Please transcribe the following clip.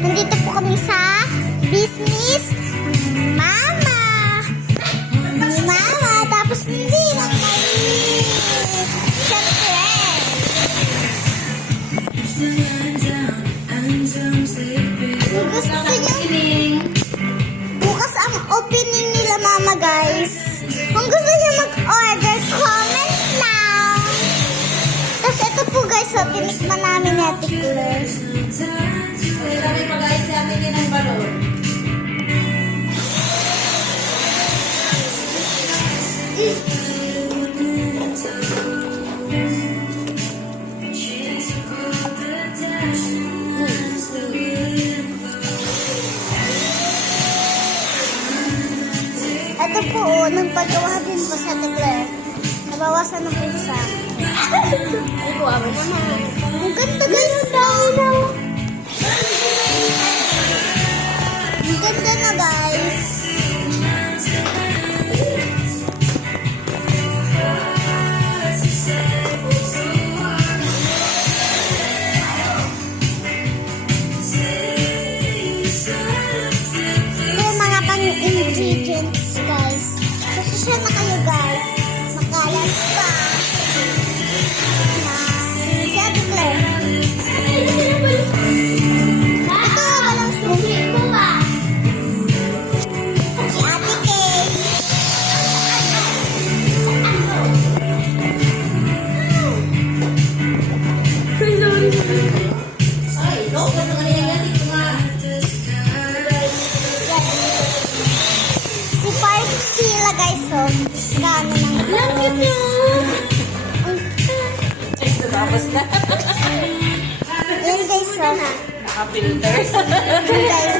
Nandito po kami sa business ng Mama. Ni Mama, tapos hindi lang kami. Siyempre. Kung gusto nyo, bukas ang opening nila Mama, guys. Kung gusto nyo mag-order, comment now. Tapos ito po guys, so tinikman namin na tikler. Kami pa guys, sa atin din ang balon. Ito po, nagpagawa din po sa tikler. Nabawasan ng pulsa. Ay, kuwawa mo na. Ang ganda guys, daw. Ang ganda na guys. Ito yung mga pang-ingredients guys. Pasasya na kayo guys. Makalat pa. Siya declare. Ito, walang suhi mo ba? Si Ate Kay. Ay, no, kasi kanina yan, ito nga. Si Park sila guys, so gano lang. Love you too. Ay, tapos na. Yan guys, so. Naka-filter. Guys,